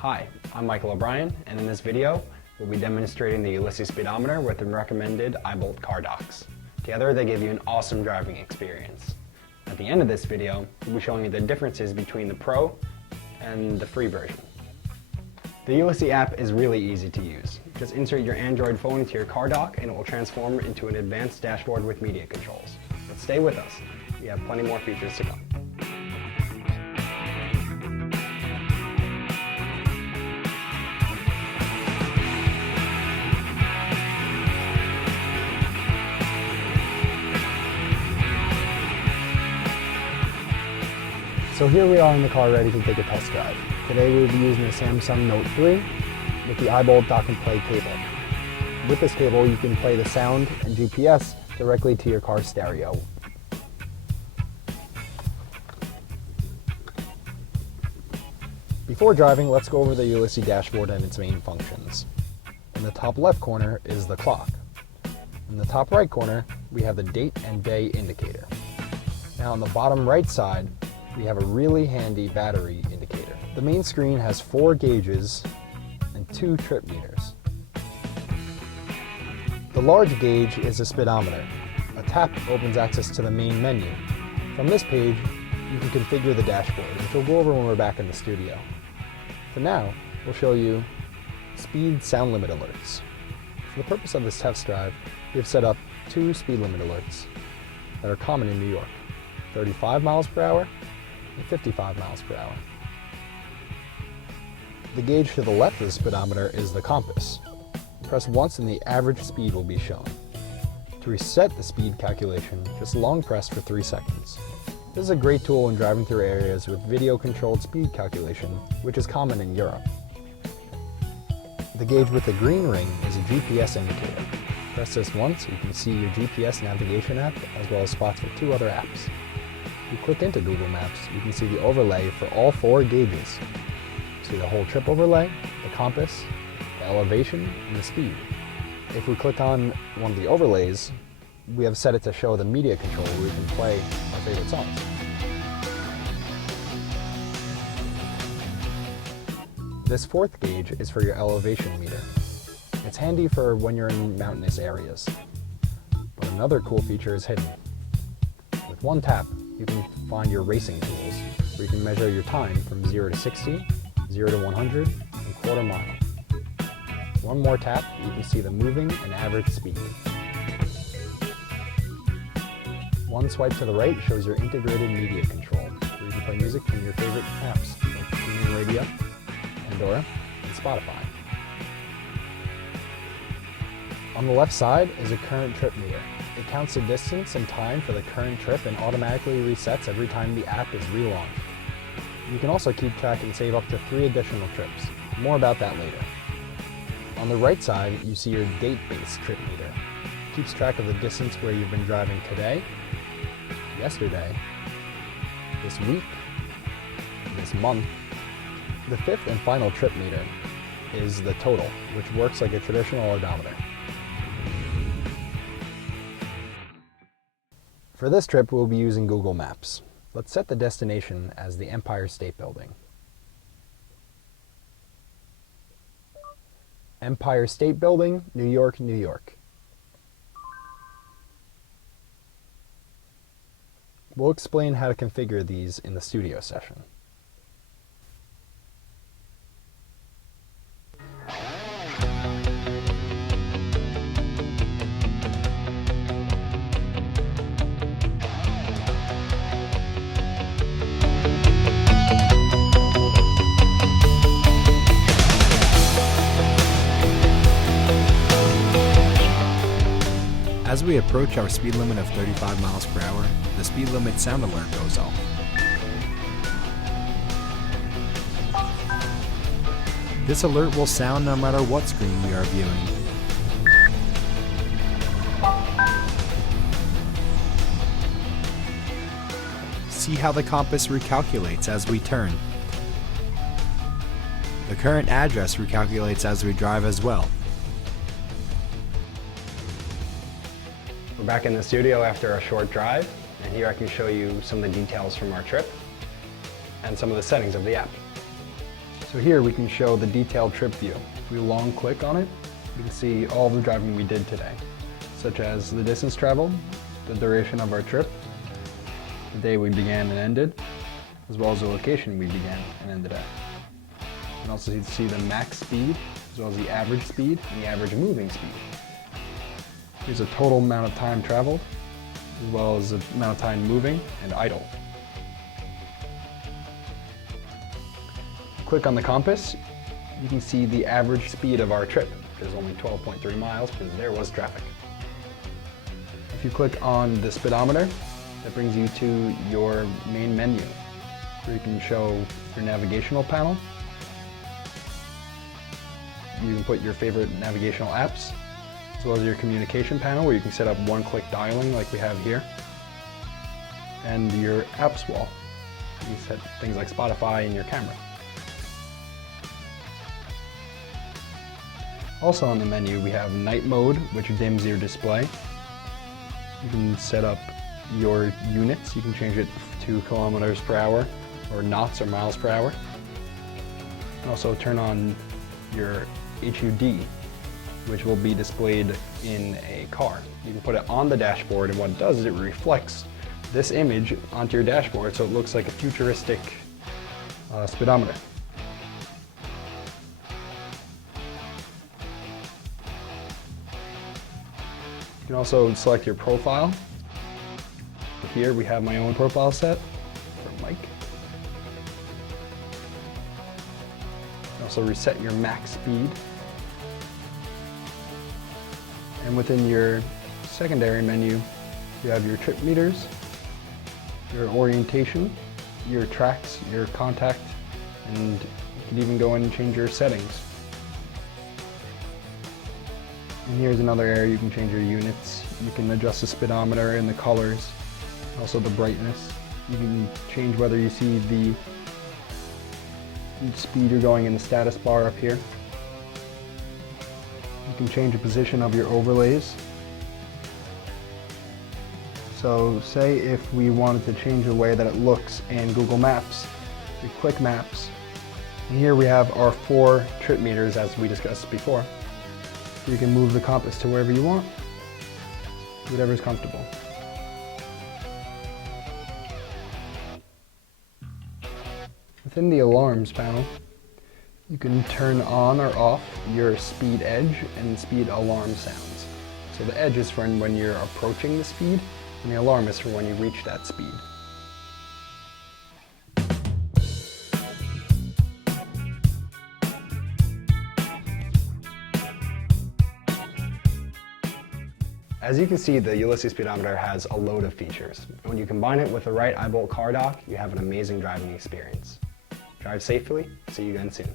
Hi, I'm Michael O'Brien, and in this video, we'll be demonstrating the Ulysse Speedometer with the recommended iBolt car docks. Together, they give you an awesome driving experience. At the end of this video, we'll be showing you the differences between the Pro and the free version. The Ulysse app is really easy to use. Just insert your Android phone into your car dock and it will transform into an advanced dashboard with media controls. But stay with us, we have plenty more features to come. So here we are in the car ready to take a test drive. Today we will be using the Samsung Note 3 with the iBolt Dock and Play cable. With this cable you can play the sound and GPS directly to your car's stereo. Before driving, let's go over the Ulysse dashboard and its main functions. In the top left corner is the clock. In the top right corner we have the date and day indicator. Now on the bottom right side we have a really handy battery indicator. The main screen has 4 gauges and 2 trip meters. The large gauge is a speedometer. A tap opens access to the main menu. From this page, you can configure the dashboard, which we'll go over when we're back in the studio. For now, we'll show you speed sound limit alerts. For the purpose of this test drive, we have set up 2 speed limit alerts that are common in New York, 35 miles per hour and 55 miles per hour. The gauge to the left of the speedometer is the compass. Press once and the average speed will be shown. To reset the speed calculation, just long press for 3 seconds. This is a great tool when driving through areas with video-controlled speed calculation, which is common in Europe. The gauge with the green ring is a GPS indicator. Press this once, you can see your GPS navigation app, as well as spots for 2 other apps. If you click into Google Maps, you can see the overlay for all 4 gauges. See the whole trip overlay, the compass, the elevation, and the speed. If we click on one of the overlays, we have set it to show the media control where we can play our favorite songs. This 4th gauge is for your elevation meter. It's handy for when you're in mountainous areas. But another cool feature is hidden. With one tap, you can find your racing tools, where you can measure your time from 0 to 60, 0 to 100, and quarter mile. One more tap, you can see the moving and average speed. One swipe to the right shows your integrated media control, where you can play music from your favorite apps, like TuneIn Radio, Pandora, and Spotify. On the left side is a current trip meter. It counts the distance and time for the current trip and automatically resets every time the app is relaunched. You can also keep track and save up to 3 additional trips. More about that later. On the right side, you see your date-based trip meter. It keeps track of the distance where you've been driving today, yesterday, this week, this month. The 5th and final trip meter is the total, which works like a traditional odometer. For this trip, we'll be using Google Maps. Let's set the destination as the Empire State Building. Empire State Building, New York, New York. We'll explain how to configure these in the studio session. As we approach our speed limit of 35 miles per hour, the speed limit sound alert goes off. This alert will sound no matter what screen we are viewing. See how the compass recalculates as we turn. The current address recalculates as we drive as well. We're back in the studio after a short drive, and here I can show you some of the details from our trip and some of the settings of the app. So here we can show the detailed trip view. If we long click on it, we can see all the driving we did today, such as the distance traveled, the duration of our trip, the day we began and ended, as well as the location we began and ended at. You can also see the max speed, as well as the average speed and the average moving speed. Here's the total amount of time traveled, as well as the amount of time moving and idle. Click on the compass, you can see the average speed of our trip, which is only 12.3 miles because there was traffic. If you click on the speedometer, that brings you to your main menu, where you can show your navigational panel. You can put your favorite navigational apps, as well as your communication panel, where you can set up one-click dialing like we have here, and your apps wall. You can set things like Spotify and your camera. Also on the menu, we have night mode, which dims your display. You can set up your units. You can change it to kilometers per hour, or knots or miles per hour. You can also turn on your HUD, which will be displayed in a car. You can put it on the dashboard, and what it does is it reflects this image onto your dashboard, so it looks like a futuristic speedometer. You can also select your profile. Here we have my own profile set for Mike. You can also reset your max speed. And within your secondary menu, you have your trip meters, your orientation, your tracks, your contact, and you can even go in and change your settings. And here's another area you can change your units. You can adjust the speedometer and the colors, also the brightness. You can change whether you see the speed you're going in the status bar up here. You can change the position of your overlays. So say if we wanted to change the way that it looks in Google Maps, we click Maps. And here we have our 4 trip meters as we discussed before. You can move the compass to wherever you want, whatever is comfortable. Within the alarms panel, you can turn on or off your speed edge and speed alarm sounds. So the edge is for when you're approaching the speed, and the alarm is for when you reach that speed. As you can see, the Ulysse Speedometer has a load of features. When you combine it with the right eye-bolt car dock, you have an amazing driving experience. Drive safely, see you again soon.